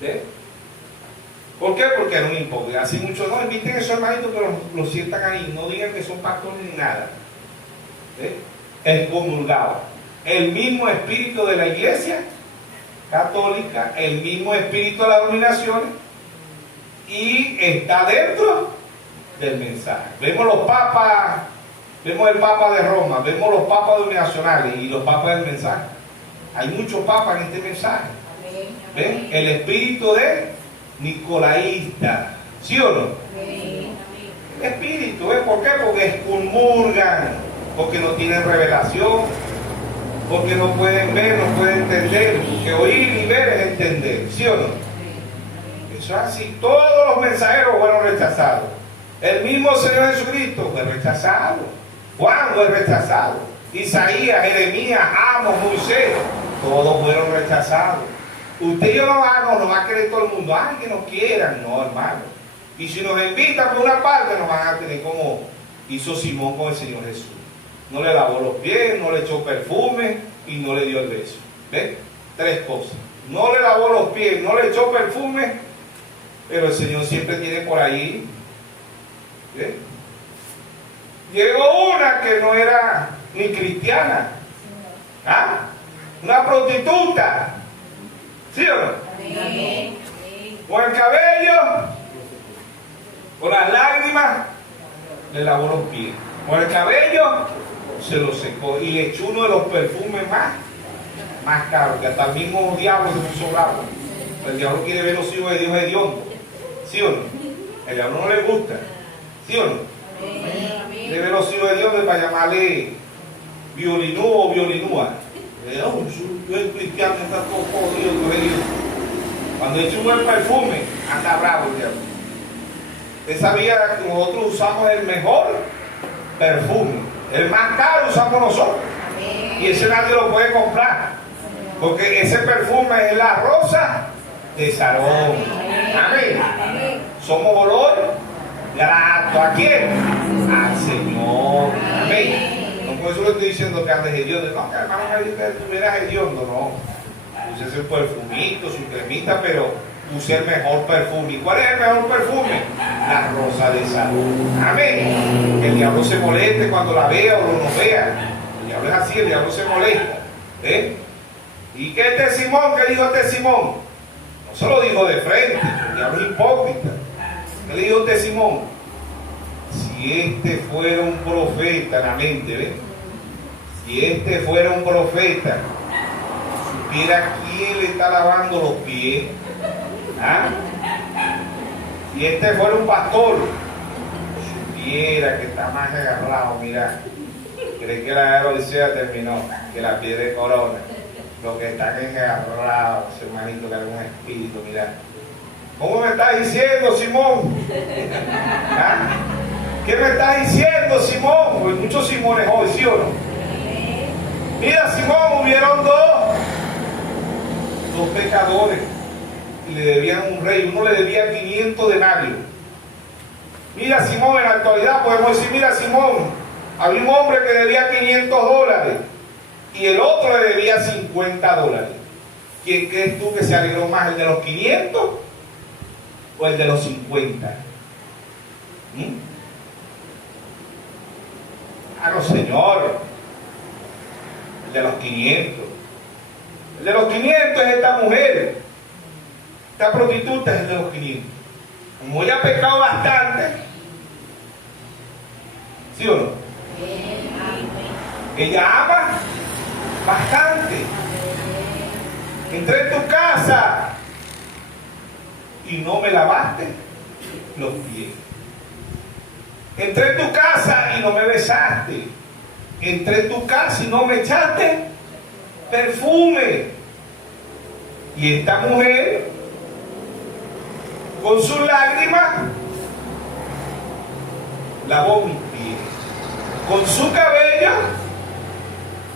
¿Ves? ¿Por qué? Porque era un hipócrita. Así muchos no inviten a esos hermanitos que los sientan ahí, no digan que son pastores ni nada. ¿Ves? Excomulgado. El mismo espíritu de la iglesia católica, el mismo espíritu de las dominaciones, y está dentro del mensaje. Vemos los papas, vemos el papa de Roma, vemos los papas dominacionales y los papas del mensaje. Hay muchos papas en este mensaje. ¿Ven? El espíritu de nicolaísta, ¿sí o no? El espíritu, ¿ves? ¿Por qué? Porque excomulgan, porque no tienen revelación, porque no pueden ver, no pueden entender, que oír y ver es entender, ¿sí o no? Eso es así. Todos los mensajeros fueron rechazados. El mismo Señor Jesucristo fue rechazado. Juan fue rechazado. Isaías, Jeremías, Amos, Moisés, todos fueron rechazados. Usted y yo no va a querer todo el mundo. Ay, que nos quieran. No, hermano. Y si nos invitan por una parte, nos van a tener como hizo Simón con el Señor Jesús. No le lavó los pies, no le echó perfume y no le dio el beso. ¿Ves? 3 cosas. No le lavó los pies, no le echó perfume, pero el Señor siempre tiene por ahí. ¿Ves? Llegó una que no era ni cristiana. ¿Ah? Una prostituta. ¿Sí o no? Amén. Con el cabello, con las lágrimas, le lavó los pies. Con el cabello, se lo secó y le echó uno de los perfumes más caros, que hasta el mismo diablo se puso bravo. El diablo quiere ver los hijos de Dios hediondos. ¿Sí o no? El diablo no le gusta. ¿Sí o no? Le ve los hijos de Dios para llamarle violinú o violinúa. Yo soy cristiano, está todo jodido, cuando echa un buen perfume, anda bravo el diablo. Usted sabía que nosotros usamos el mejor perfume, el más caro usamos nosotros. Y ese nadie lo puede comprar, porque ese perfume es la rosa de Sarón. Amén. Somos olor grato. ¿A quién? Al Señor. Amén. No por eso le estoy diciendo que andes hediondo. No, que hermano me dice que estuvieras hediondo. No. Use su perfumito, su cremita, pero use el mejor perfume. ¿Y cuál es el mejor perfume? La rosa de Sarón. Amén. El diablo se moleste cuando la vea o no vea. El diablo es así, el diablo se molesta. ¿Y qué es Simón? ¿Qué dijo Simón? No se lo dijo de frente, el diablo es hipócrita. ¿Qué le dijo Simón? Si este fuera un profeta, en la mente, ¿ves? Si este fuera un profeta, supiera quién le está lavando los pies. ¿Ah? Si este fuera un pastor, supiera que está más agarrado, mira. Cree que la Odisea terminó, que la piel de corona. Los que están agarrados, hermanito, que hay un espíritu, mira. ¿Cómo me estás diciendo, Simón? ¿Ah? ¿Qué me estás diciendo, Simón? Porque muchos Simones hoy, ¿sí o no? Mira, Simón, hubieron dos pecadores y le debían un rey. Uno le debía 500 denarios. Mira, Simón, en la actualidad podemos decir, mira, Simón, había un hombre que debía $500. y el otro le debía $50. ¿Quién crees tú que se alegró más, el de los 500 o el de los 50? Ah, no, señor, el de los 500. El de los 500 es esta mujer, esta prostituta es el de los 500. Como ella ha pecado bastante, ¿sí o no? Ella ama bastante. Entré en tu casa y no me lavaste los pies. Entré en tu casa y no me besaste. Entré en tu casa y no me echaste perfume. Y esta mujer, con sus lágrimas, lavó mis pies. Con su cabello,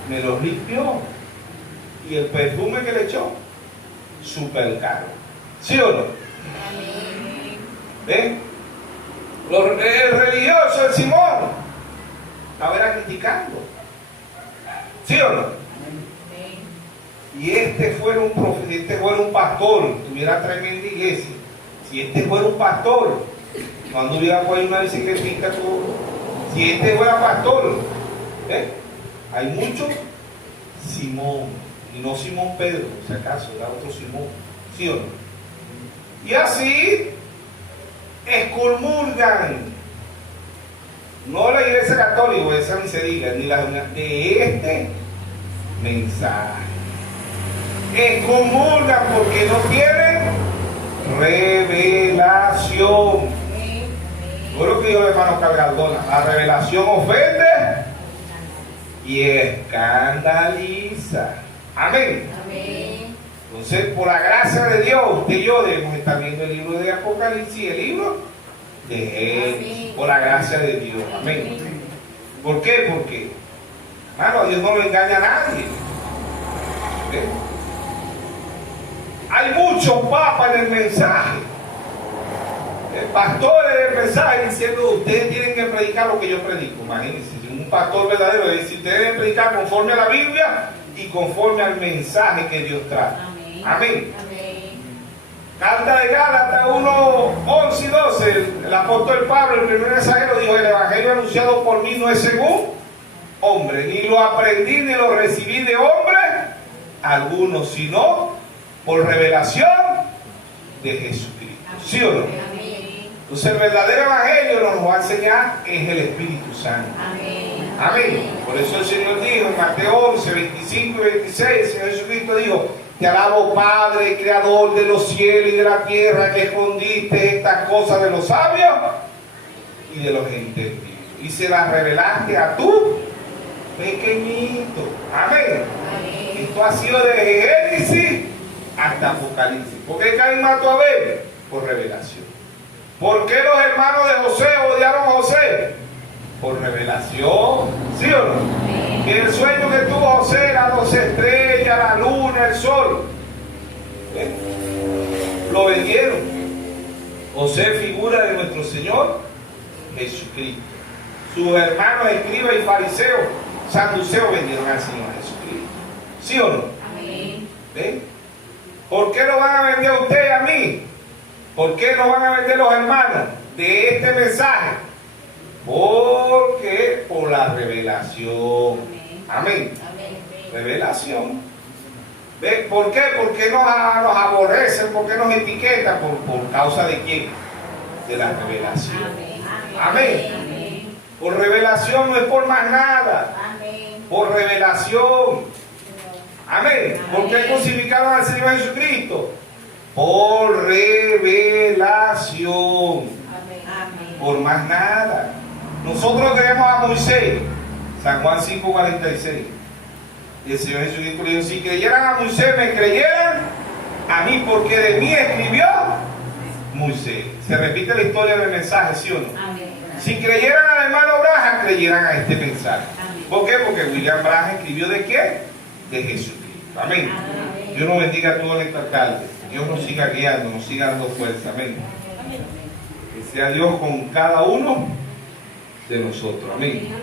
me lo limpió. Y el perfume que le echó, súper caro. ¿Sí o no? ¿Ven? El religioso, el Simón, estaba era criticando. ¿Sí o no? Y este fuera un profeta, este fuera un pastor, tuviera tremenda iglesia. Si este fuera un pastor, no anduviera por ahí una bicicletita todo. Si este fuera pastor, ¿ven? Hay muchos Simón. Y no Simón Pedro, si acaso, era otro Simón, ¿sí o no? Y así excomulgan, no la Iglesia Católica, esa ni se diga, ni la de este mensaje. Excomulgan porque no tienen revelación. Yo creo que dijo el hermano Cargaldona, la revelación ofende y escandaliza. Amén. Amén. Entonces, por la gracia de Dios, usted y yo debemos estar viendo el libro de Apocalipsis, el libro de Génesis, por la gracia de Dios. Amén. ¿Por qué? Porque, hermano, a Dios no le engaña a nadie. ¿Ven? Hay muchos papas en el mensaje, pastores del mensaje diciendo: ustedes tienen que predicar lo que yo predico. Imagínense, un pastor verdadero dice: ustedes deben predicar conforme a la Biblia y conforme al mensaje que Dios trae. Amén. Amén. Amén. Carta de Gálatas 1, 11 y 12. El apóstol Pablo, el primer mensajero, dijo: el evangelio anunciado por mí no es según hombre, ni lo aprendí ni lo recibí de hombre alguno, sino por revelación de Jesucristo. ¿Sí o no? Amén. Entonces el verdadero evangelio nos va a enseñar es el Espíritu Santo. Amén. Amén. Por eso el Señor dijo en Mateo 11, 25 y 26, el Señor Jesucristo dijo: te alabo, Padre, Creador de los cielos y de la tierra, que escondiste estas cosas de los sabios y de los entendidos, y se las revelaste a tu pequeñito. Amén. Amén. Esto ha sido de Génesis hasta Apocalipsis. ¿Por qué Caín mató a Abel? Por revelación. ¿Por qué los hermanos de José odiaron a José? Por revelación. ¿Sí o no? Y el sueño que tuvo José, las 12 estrellas, la luna, el sol, lo vendieron. José, figura de nuestro Señor Jesucristo. Sus hermanos escribas y fariseos, saduceos, vendieron al Señor Jesucristo. ¿Sí o no? Amén. ¿Ven? ¿Por qué lo van a vender a usted y a mí? ¿Por qué nos van a vender los hermanos de este mensaje? Porque por la revelación. Amén. Amén. Revelación. ¿Ven? ¿Por qué? Porque nos aborrecen, porque nos etiquetan. ¿Por causa de quién? De la revelación. Amén. Amén. Por revelación, no es por más nada. Amén. Por revelación. Amén. ¿Por qué crucificaron al Señor Jesucristo? Por revelación. Amén. Por más nada. Nosotros creemos a Moisés, San Juan 5:46. Y el Señor Jesucristo le dijo: si creyeran a Moisés, me creyeran a mí, porque de mí escribió Moisés. Se repite la historia del mensaje, ¿sí o no? Amén. Si creyeran al hermano Branham, creyeran a este mensaje. Amén. ¿Por qué? Porque William Branham escribió ¿de qué? De Jesucristo. Amén. Amén. Dios nos bendiga a todos los alcaldes. Dios nos siga guiando, nos siga dando fuerza. Amén. Que sea Dios con cada uno de nosotros. Amén.